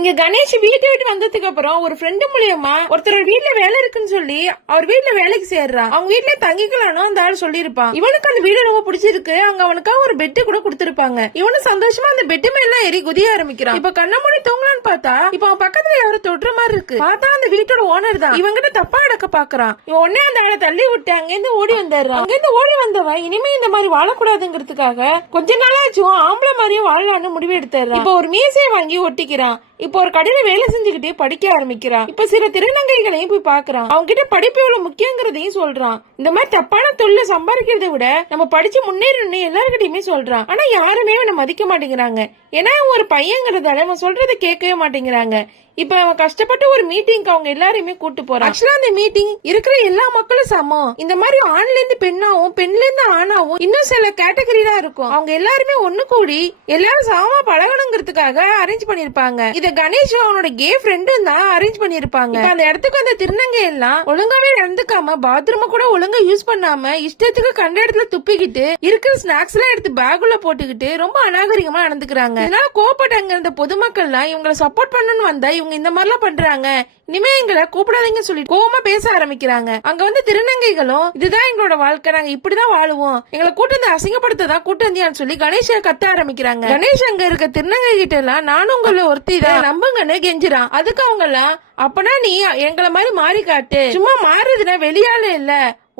இங்க கணேஷ் வீட்டை விட்டு வந்ததுக்கு அப்புறம் ஒரு ஃப்ரெண்டு மூலியமா ஒருத்தர் வீட்டுல வேலை இருக்குன்னு சொல்லி அவர் வீட்டுல வேலைக்கு சேர்றான். அவங்க வீட்டுல தங்கிக்கலாம்னு அந்த ஆள் சொல்லிருப்பான். இவனுக்கு அந்த வீடு ரொம்ப பிடிச்சிருக்கு. அங்க அவனுக்காக ஒரு பெட்டு கூட கொடுத்திருப்பாங்க. இவனு சந்தோஷமா அந்த பெட்டு மேல ஏறி குதிய ஆரம்பிக்கிறான். இப்ப கண்ணமூடி தூங்கலான்னு பார்த்தா இப்ப அவன் பக்கத்துல யாரும் தொடுற மாதிரி இருக்கு. பார்த்தா அந்த வீட்டோட ஓனர் தான். இவங்கிட்ட தப்பா அடக்க பாக்குறான். இவன் உடனே அந்த ஆளை தள்ளி விட்டு அங்கிருந்து ஓடி வந்துடுறான். அங்கிருந்து ஓடி வந்தவன் இனிமே இந்த மாதிரி வாழக்கூடாதுங்கிறதுக்காக கொஞ்ச நாளாச்சும் ஆம்பளை மாதிரியும் வாழலான்னு முடிவு எடுத்துறான். இப்ப ஒரு மீசையை வாங்கி ஒட்டிக்கிறான். இப்ப ஒரு கடையில வேலை செஞ்சுக்கிட்டே படிக்க ஆரம்பிக்கிறான். இப்ப சில திருநங்கைகளையும் போய் பாக்குறான். அவங்க கிட்ட படிப்பு எவ்வளவு முக்கியங்கிறதையும் சொல்றான். இந்த மாதிரி தப்பான தொழில சம்பாதிக்கிறத விட நம்ம படிச்சு முன்னேறணும்னு எல்லாருக்கிட்டையுமே சொல்றான். ஆனா யாருமே அவனை மதிக்க மாட்டேங்கிறாங்க. ஏன்னா ஒரு பையங்கிறதால அவன் சொல்றதை கேட்கவே மாட்டேங்கிறாங்க. இப்ப அவன் கஷ்டப்பட்டு ஒரு மீட்டிங்க்கு அவங்க எல்லாரையுமே கூட்டு போறான். ஆக்சுவலா அந்த மீட்டிங் இருக்கிற எல்லா மக்களும் சமம். இந்த மாதிரி ஆண்ல இருந்து பெண்ணாவும் பெண்ல இருந்து ஆணாவும் இன்னும் சில கேட்டகரி தான் இருக்கும். அவங்க எல்லாருமே ஒண்ணு கூடி எல்லாரும் சமமா பழகணுங்கிறதுக்காக அரேஞ்ச் பண்ணிருப்பாங்க. இத கணேஷ் அவனோட கே ஃப்ரெண்டும் தான் அரேஞ்ச் பண்ணிருப்பாங்க. அந்த இடத்துக்கு அந்த திருநங்கை எல்லாம் ஒழுங்காவே நடந்துக்காம பாத்ரூம் கூட ஒழுங்கா யூஸ் பண்ணாம இஷ்டத்துக்கு கண்ட இடத்துல துப்பிக்கிட்டு இருக்கிற ஸ்நாக்ஸ் எல்லாம் எடுத்து பேக்குள்ள போட்டுக்கிட்டு ரொம்ப அநாகரிகமா நடந்துக்கிறாங்க. இதனால கோபப்பட்டாங்க இந்த பொதுமக்கள் எல்லாம் இவங்களை சப்போர்ட் பண்ணணும்னு வந்தா இவங்க இந்த மாதிரிலாம் பண்றாங்க, இனிமே எங்களை கூப்பிடாதீங்க சொல்லி கோவமா பேச ஆரம்பிக்கிறாங்க. அங்க வந்து திருநங்கைகளும் இதுதான் எங்களோட வாழ்க்கை, நாங்க இப்படிதான் வாழுவோம், எங்களை கூட்டு வந்து அசிங்கப்படுத்ததான் கூட்டு வந்தியான்னு சொல்லி கணேஷ கத்த ஆரம்பிக்கிறாங்க. கணேஷ் அங்க இருக்க திருநங்கை கிட்ட எல்லாம் நானும் உங்களை ஒருத்தி தான் நம்புங்கன்னு கெஞ்சுறான். அதுக்கு அவங்க எல்லாம் அப்பனா நீ எங்களை மாதிரி மாறி காட்டு, சும்மா மாறுதுன்னா வெளியால இல்ல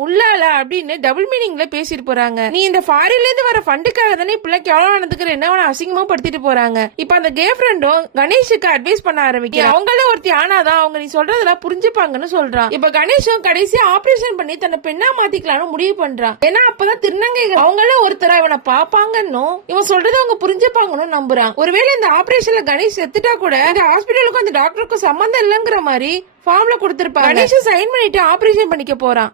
உள்ளால அப்படின்னு டபுள் மீனிங்ல பேசிட்டு போறாங்க. நீ இந்த ஃபாரின்ல இருந்து வர ஃபண்டுக்காக தானே இப்ப கேவலம் நடந்துக்கிற என்ன அசிங்கமா படுத்திட்டு போறாங்க. இப்ப அந்த கே ஃப்ரெண்டும் கணேஷுக்கு அட்வைஸ் பண்ண ஆரம்பிக்கிறான். அவங்கள ஒருத்தி ஆனாதான் அவங்க நீ சொல்றதெல்லாம் புரிஞ்சுப்பாங்கன்னு சொல்றான். இப்ப கணேஷும் கடைசியா ஆபரேஷன் பண்ணி தன்னை பெண்ணா மாத்திக்கலாம்னு முடிவு பண்றான். ஏன்னா அப்பதான் திருநங்கைகள் அவங்கள ஒருத்தரா இவனை பாப்பாங்கன்னு இவன் சொல்றதை அவங்க புரிஞ்சுப்பாங்கன்னு நம்புறான். ஒருவேளை இந்த ஆபரேஷன்ல கணேஷ் செத்துட்டா கூட இந்த ஹாஸ்பிட்டலுக்கும் அந்த டாக்டருக்கும் சம்பந்தம் இல்லங்கிற மாதிரி ஃபார்ம்ல கொடுத்திருப்பாங்க. கணேஷ் சைன் பண்ணிட்டு ஆபரேஷன் பண்ணிக்க போறான்.